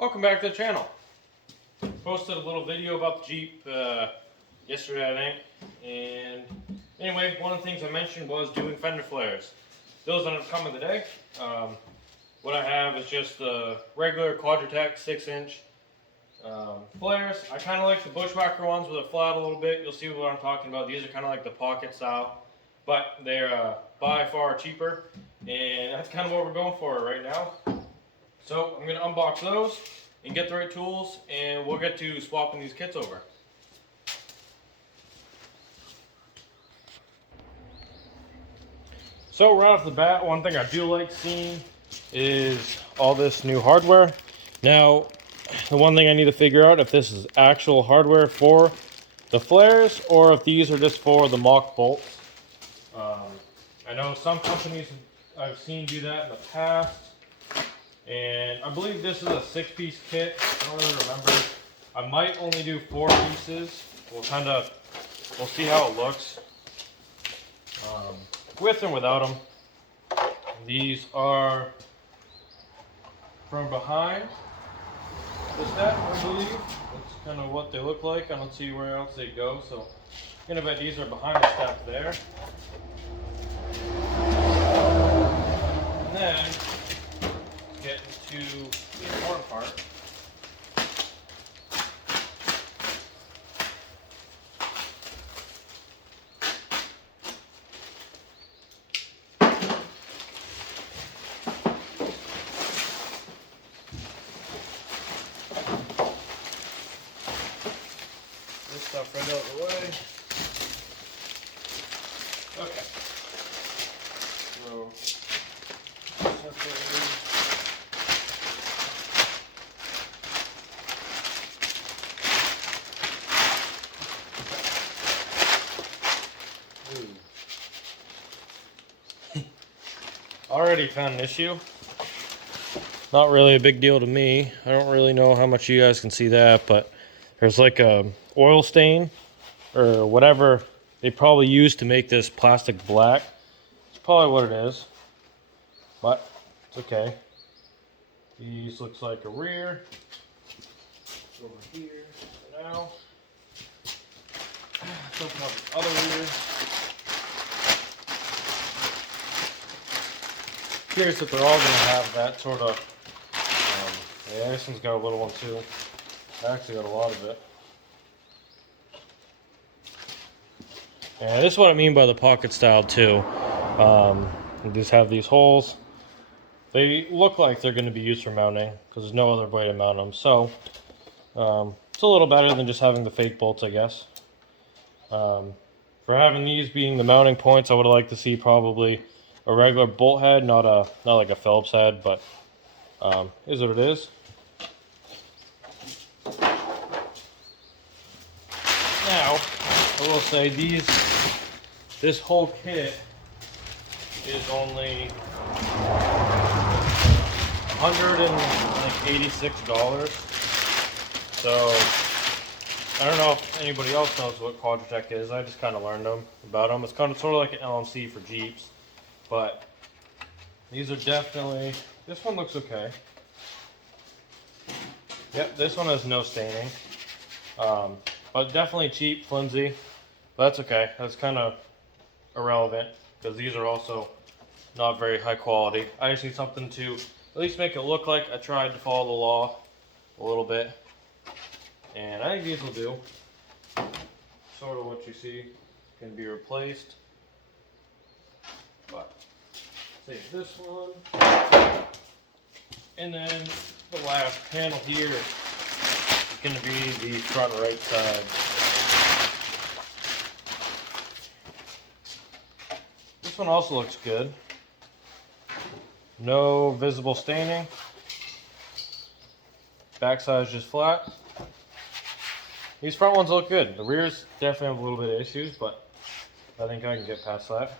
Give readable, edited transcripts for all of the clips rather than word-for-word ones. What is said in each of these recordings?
Welcome back to the channel. Posted a little video about the Jeep yesterday, I think. And anyway, one of the things I mentioned was doing fender flares. Those ended up coming today. What I have is just the regular Quadratec 6-inch flares. I kind of like the bushwhacker ones with a flat a little bit. You'll see what I'm talking about. These are kind of like the pocket style, but they're by far cheaper, and that's kind of what we're going for right now. So I'm going to unbox those and get the right tools, and we'll get to swapping these kits over. So right off the bat, one thing I do like seeing is all this new hardware. Now, the one thing I need to figure out if this is actual hardware for the flares or if these are just for the mock bolts. I know some companies I've seen do that in the past, and I believe this is a 6-piece kit. I don't really remember. I might only do 4 pieces. We'll see how it looks with and without them. These are from behind the step, I believe. That's kind of what they look like. I don't see where else they go, so I'm gonna bet these are behind the step there. And then get into the important part. This stuff right out of the way. Okay. So separately. Already found an issue. Not really a big deal to me. I don't really know how much you guys can see that, but there's like a oil stain or whatever they probably used to make this plastic black. It's probably what it is, but it's okay. These looks like a rear. Over here for now. Let's open up the other rear. Curious if they're all going to have that sort of. Yeah, this one's got a little one too. I actually got a lot of it. Yeah, this is what I mean by the pocket style too. You just have these holes. They look like they're going to be used for mounting because there's no other way to mount them. So it's a little better than just having the fake bolts, I guess. For having these being the mounting points, I would like to see probably a regular bolt head, not like a Phillips head, but is what it is. Now, I will say this whole kit is only $186. So I don't know if anybody else knows what Quadratec is. I just kind of learned about them. It's kind of sort of like an LMC for Jeeps, but these are definitely. This one looks okay. Yep, this one has no staining. But definitely cheap, flimsy. But that's okay. That's kind of irrelevant because these are also not very high quality. I just need something to at least make it look like I tried to follow the law a little bit. And I think these will do. Sort of what you see can be replaced. But save this one. And then the last panel here is going to be the front right side. This one also looks good. No visible staining. Backside is just flat. These front ones look good. The rears definitely have a little bit of issues, but I think I can get past that.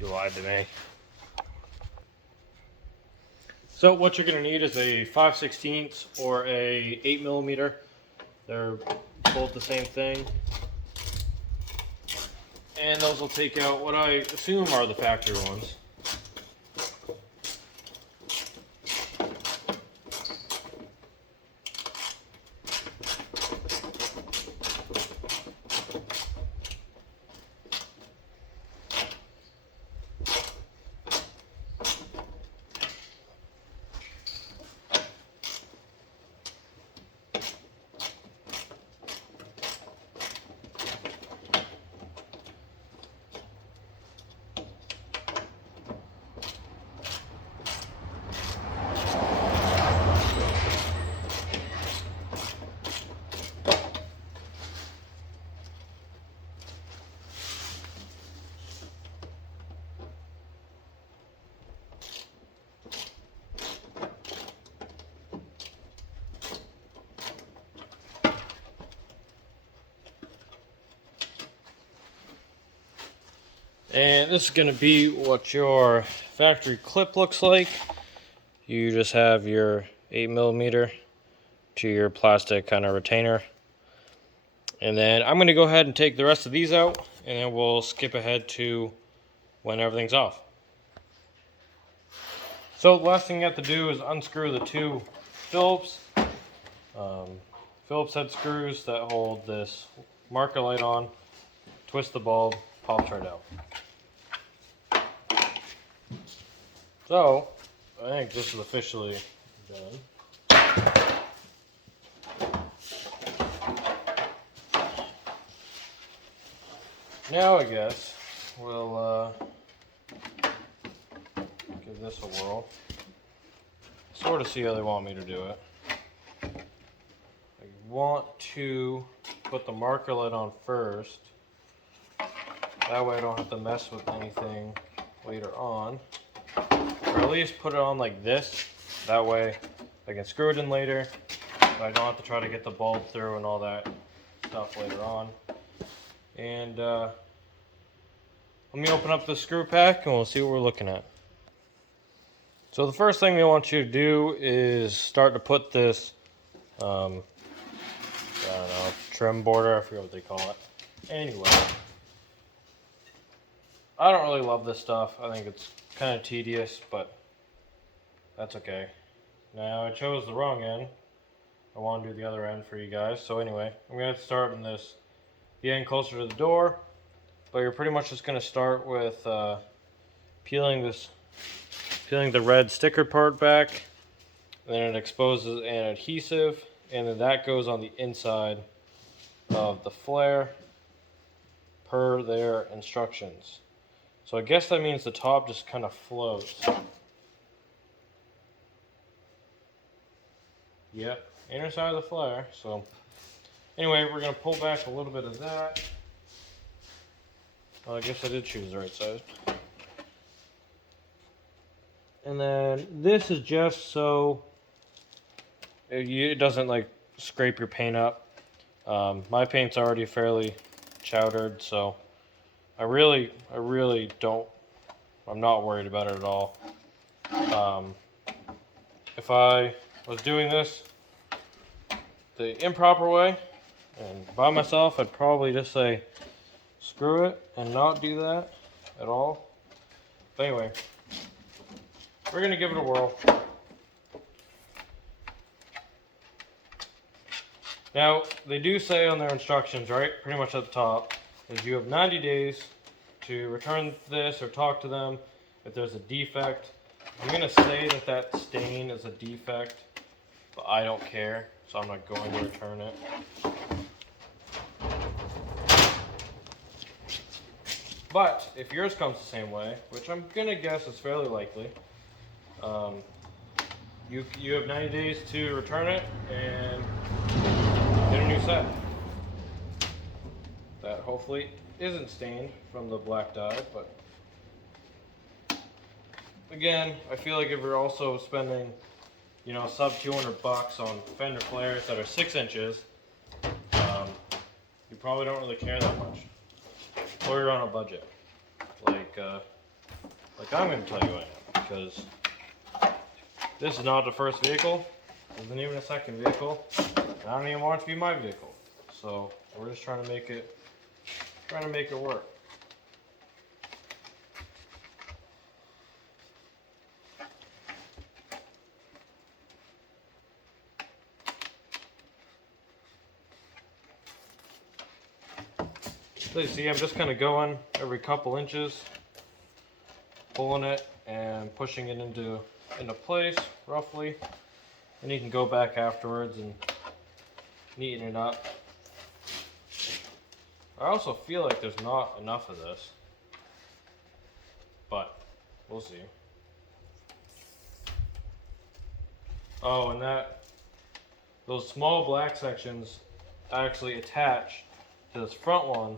You lied to me. So what you're going to need is a 5/16 or a 8mm. They're both the same thing. And those will take out what I assume are the factory ones. And this is going to be what your factory clip looks like. You just have your 8mm to your plastic kind of retainer. And then I'm going to go ahead and take the rest of these out, and then we'll skip ahead to when everything's off. So the last thing you have to do is unscrew the two Phillips head screws that hold this marker light on. Twist the bulb, pops right out. So, I think this is officially done. Now I guess we'll give this a whirl. Sort of see how they want me to do it. I want to put the marker light on first. That way I don't have to mess with anything later on. Or at least put it on like this. That way I can screw it in later. But I don't have to try to get the bulb through and all that stuff later on. And let me open up the screw pack and we'll see what we're looking at. So the first thing they want you to do is start to put this, I don't know, trim border, I forget what they call it. Anyway, I don't really love this stuff. I think it's kind of tedious, but that's okay. Now I chose the wrong end. I want to do the other end for you guys. So anyway, I'm going to start in the end closer to the door, but you're pretty much just going to start with peeling the red sticker part back. Then it exposes an adhesive, and then that goes on the inside of the flare per their instructions. So I guess that means the top just kind of floats. Yep, inner side of the flare. So anyway, we're going to pull back a little bit of that. Well, I guess I did choose the right side. And then this is just so it doesn't like scrape your paint up. My paint's already fairly chowdered, so I really don't. I'm not worried about it at all. If I was doing this the improper way and by myself, I'd probably just say screw it and not do that at all. But anyway, we're gonna give it a whirl. Now, they do say on their instructions, right, pretty much at the top, is you have 90 days to return this or talk to them if there's a defect. I'm going to say that that stain is a defect, but I don't care, so I'm not going to return it. But if yours comes the same way, which I'm going to guess is fairly likely, you have 90 days to return it and get a new set that hopefully isn't stained from the black dye. But again, I feel like if you're also spending, you know, sub $200 on Fender flares that are 6 inches, you probably don't really care that much, or you're on a budget like Like, I'm going to tell you I am, because this is not the first vehicle. It isn't even a second vehicle. I don't even want it to be my vehicle. So we're just trying to make it work. So you see, I'm just kind of going every couple inches, pulling it and pushing it into place roughly, and you can go back afterwards and neaten it up. I also feel like there's not enough of this, but we'll see. Oh, and those small black sections actually attach to this front one,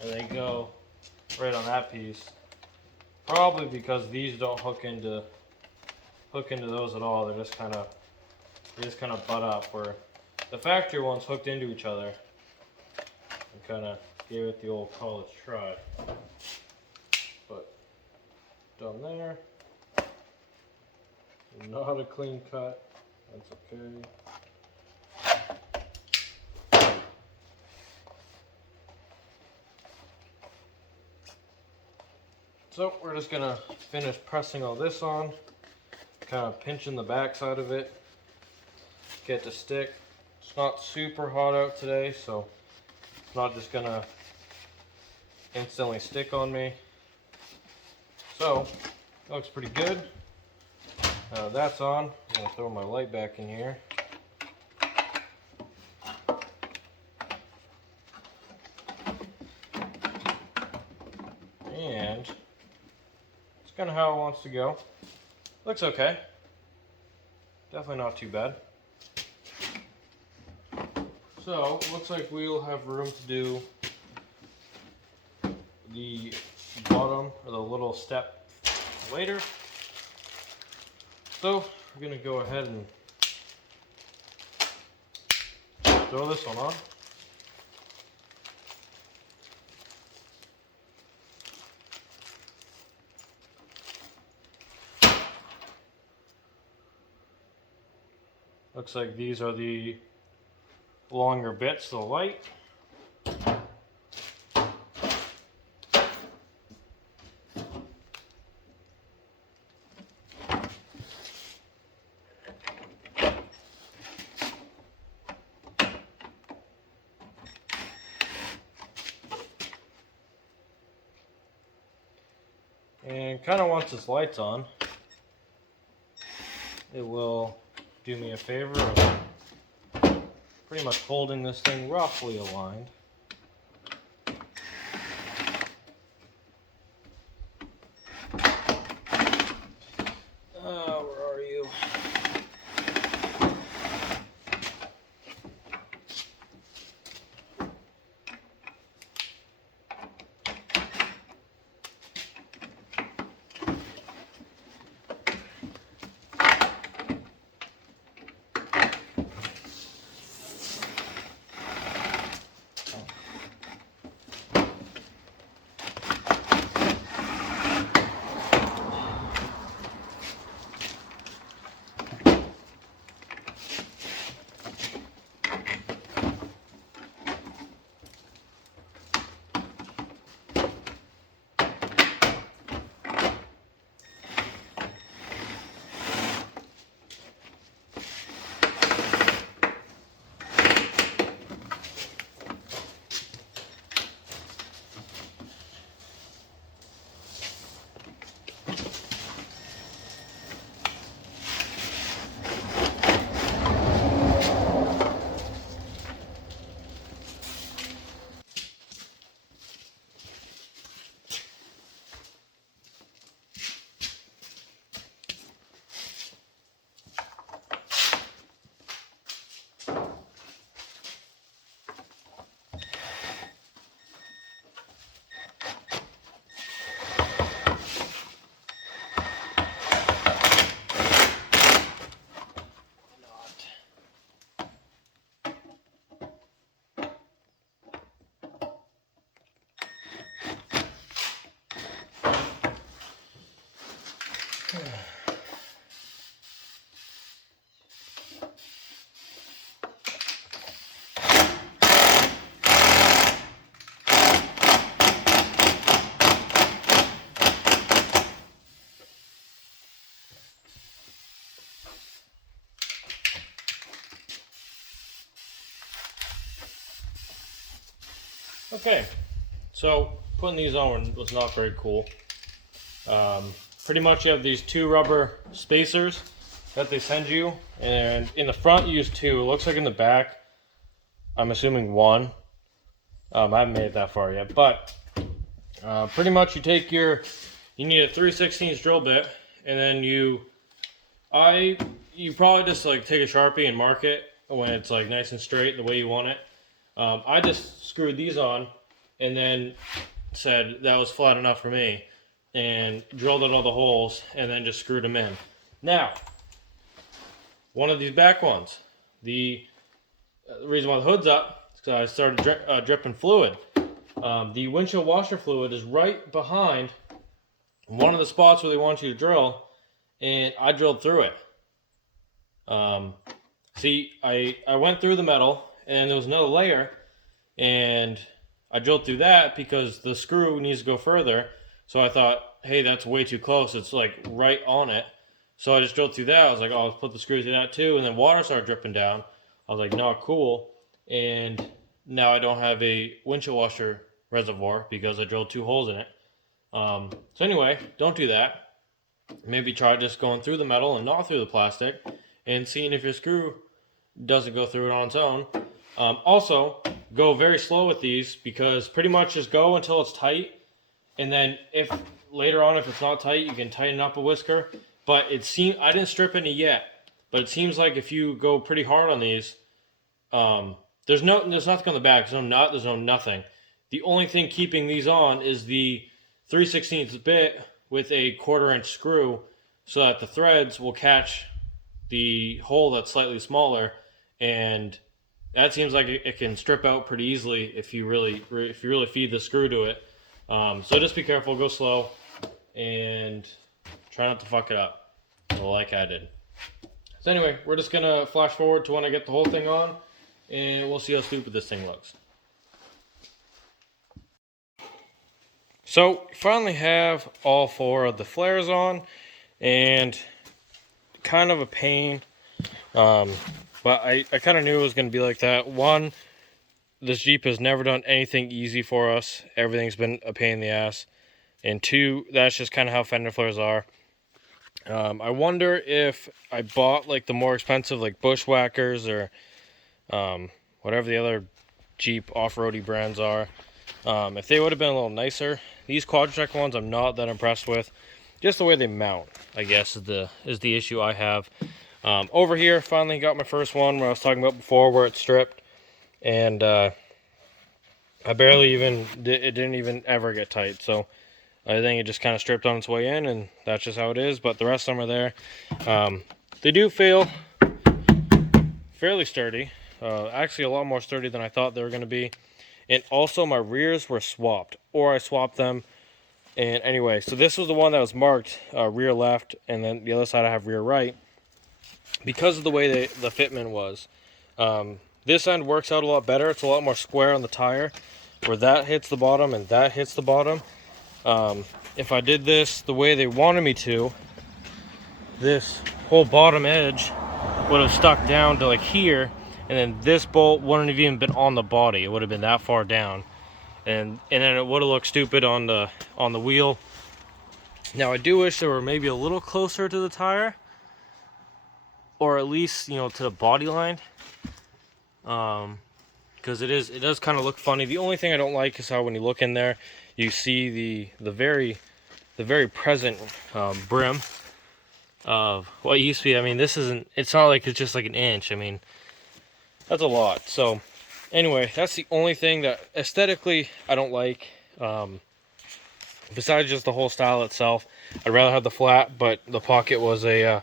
and they go right on that piece. Probably because these don't hook into those at all. They just kind of butt up. Where the factory ones hooked into each other and kind of gave it the old college try. But done there. Not a clean cut. That's okay. So we're just gonna finish pressing all this on, kind of pinching the back side of it, get it to stick. It's not super hot out today, so it's not just gonna instantly stick on me. So it looks pretty good. That's on. I'm gonna throw my light back in here. And kind of how it wants to go. Looks okay. Definitely not too bad. So, looks like we'll have room to do the bottom or the little step later. So, we're going to go ahead and throw this one on. Looks like these are the longer bits, the light. And kind of once this light's on, it will do me a favor of pretty much holding this thing roughly aligned. Where are you? Okay, so putting these on was not very cool. Pretty much you have these 2 rubber spacers that they send you, and in the front you use 2. It looks like in the back, I'm assuming 1. I haven't made it that far yet, but pretty much you need a 3/16 drill bit, and then you probably just like take a Sharpie and mark it when it's like nice and straight the way you want it. I just screwed these on and then said that was flat enough for me and drilled in all the holes and then just screwed them in. Now, one of these back ones, the reason why the hood's up is because I started dripping fluid. The windshield washer fluid is right behind one of the spots where they want you to drill, and I drilled through it. See, I went through the metal, and there was another layer, and I drilled through that because the screw needs to go further. So I thought, hey, that's way too close. It's like right on it. So I just drilled through that. I was like, oh, I'll put the screws in that too. And then water started dripping down. I was like, no, cool. And now I don't have a windshield washer reservoir because I drilled 2 holes in it. So anyway, don't do that. Maybe try just going through the metal and not through the plastic and seeing if your screw doesn't go through it on its own. Also, go very slow with these because pretty much just go until it's tight. And then if later on, if it's not tight, you can tighten up a whisker. But I didn't strip any yet, but it seems like if you go pretty hard on these, there's nothing on the back. There's no nut, there's no nothing. The only thing keeping these on is the 3/16 bit with a 1/4 inch screw so that the threads will catch the hole that's slightly smaller, and that seems like it can strip out pretty easily if you really feed the screw to it. So just be careful, go slow, and try not to fuck it up like I did. So anyway, we're just gonna flash forward to when I get the whole thing on, and we'll see how stupid this thing looks. So finally have all 4 of the flares on, and kind of a pain, but I kind of knew it was going to be like that. 1, this Jeep has never done anything easy for us. Everything's been a pain in the ass. And 2, that's just kind of how fender flares are. I wonder if I bought like the more expensive like Bushwhackers or whatever the other Jeep off-roady brands are, if they would have been a little nicer. These Quadratec ones I'm not that impressed with. Just the way they mount, I guess, is the issue I have. Over here, finally got my first one where I was talking about before, where it's stripped, and I barely even it didn't even ever get tight. So I think it just kind of stripped on its way in, and that's just how it is. But the rest of them are there. They do feel fairly sturdy. Actually, a lot more sturdy than I thought they were going to be. And also, my rears were swapped, or I swapped them. And anyway, so this was the one that was marked rear left, and then the other side I have rear right, because of the way the fitment was. This end works out a lot better. It's a lot more square on the tire, where that hits the bottom and that hits the bottom. If I did this the way they wanted me to, this whole bottom edge would have stuck down to like here, and then this bolt wouldn't have even been on the body. It would have been that far down, and then it would have looked stupid on the wheel. Now I do wish they were maybe a little closer to the tire, or at least, you know, to the body line, because it does kind of look funny. The only thing I don't like is how when you look in there, you see the very present brim of what used to be. I mean, it's not like it's just like an inch. I mean, that's a lot. So anyway, that's the only thing that aesthetically I don't like. Besides just the whole style itself, I'd rather have the flat, but the pocket was a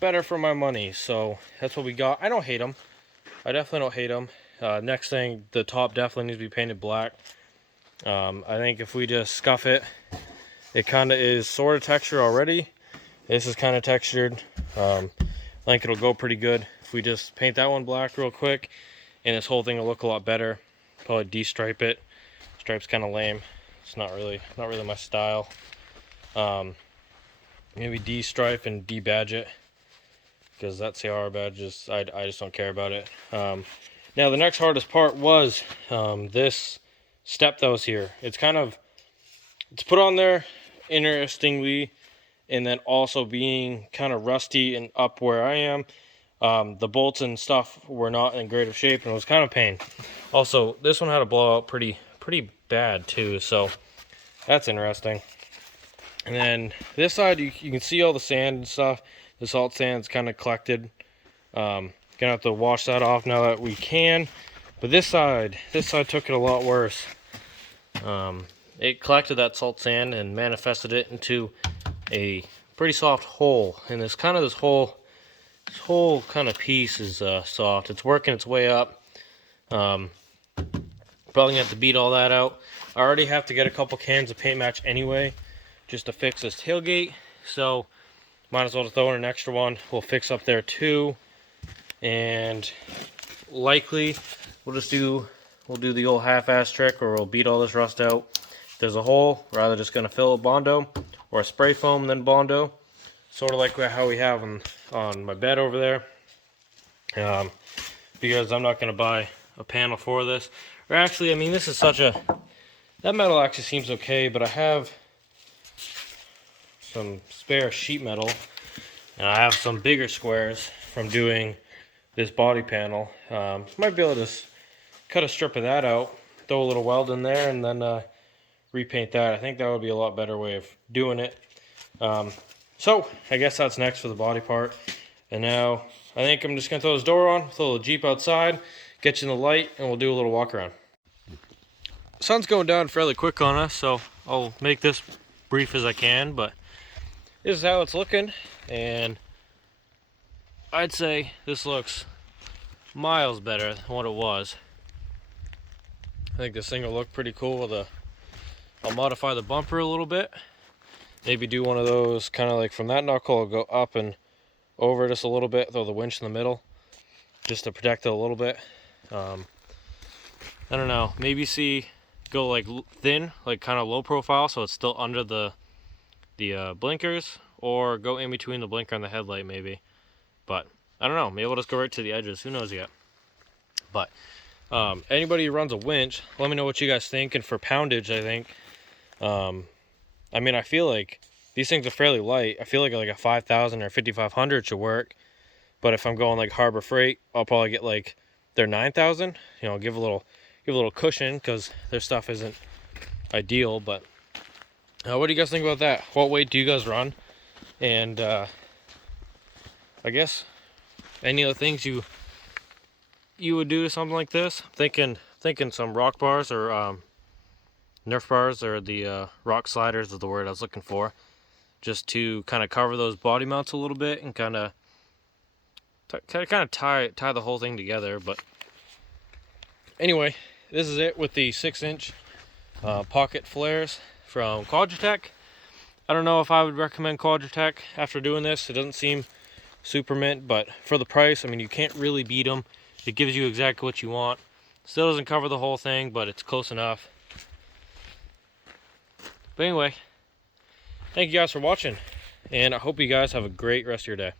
better for my money. So that's what we got. I don't hate them. I definitely don't hate them. Next thing, the top definitely needs to be painted black. I think if we just scuff it, it kind of is sort of textured already. This is kind of textured. I think it'll go pretty good if we just paint that one black real quick, and this whole thing will look a lot better. Probably de-stripe it. Stripe's kind of lame. It's not really my style. Maybe de-stripe and de-badge it, because that CR badge is, I just don't care about it. Now the next hardest part was this step those here. It's put on there interestingly, and then also being kind of rusty and up where I am. The bolts and stuff were not in great of shape, and it was kind of pain. Also, this one had a blowout pretty bad too, so that's interesting. And then this side, you can see all the sand and stuff. The salt sand's kind of collected. Gonna have to wash that off now that we can. But this side took it a lot worse. It collected that salt sand and manifested it into a pretty soft hole. And this whole kind of piece is soft. It's working its way up. Probably gonna have to beat all that out. I already have to get a couple cans of paint match anyway, just to fix this tailgate. So might as well just throw in an extra one. We'll fix up there too, and likely we'll do the old half-ass trick, or we'll beat all this rust out. If there's a hole, we're either just gonna fill it Bondo or a spray foam then Bondo, sort of like how we have on my bed over there. Because I'm not gonna buy a panel for this. Or actually, I mean, this is that metal actually seems okay, but I have some spare sheet metal, and I have some bigger squares from doing this body panel. Might be able to just cut a strip of that out, throw a little weld in there, and then repaint that. I think that would be a lot better way of doing it. So I guess that's next for the body part. And now I think I'm just gonna throw this door on, throw the Jeep outside, get you in the light, and we'll do a little walk around. Sun's going down fairly quick on us, so I'll make this brief as I can, but this is how it's looking, and I'd say this looks miles better than what it was. I think this thing will look pretty cool with I'll modify the bumper a little bit. Maybe do one of those kind of like from that knuckle, I'll go up and over just a little bit, throw the winch in the middle, just to protect it a little bit. I don't know, maybe go like thin, like kind of low profile, so it's still under the blinkers, or go in between the blinker and the headlight maybe. But I don't know, maybe we'll just go right to the edges, who knows yet. But anybody who runs a winch, let me know what you guys think. And for poundage, I think I mean, I feel like these things are fairly light. I feel like a 5,000 or 5,500 should work. But if I'm going like Harbor Freight, I'll probably get like their 9,000. You know, give a little cushion, because their stuff isn't ideal. But what do you guys think about that? What weight do you guys run? And I guess any other things you would do to something like this? Thinking some rock bars, or Nerf bars, or the rock sliders is the word I was looking for, just to kind of cover those body mounts a little bit and kind of tie the whole thing together. But anyway, this is it with the 6-inch pocket flares from Quadratec. I don't know if I would recommend Quadratec after doing this. It doesn't seem super mint, but for the price, I mean, you can't really beat them. It gives you exactly what you want. Still doesn't cover the whole thing, but it's close enough. But anyway, thank you guys for watching, and I hope you guys have a great rest of your day.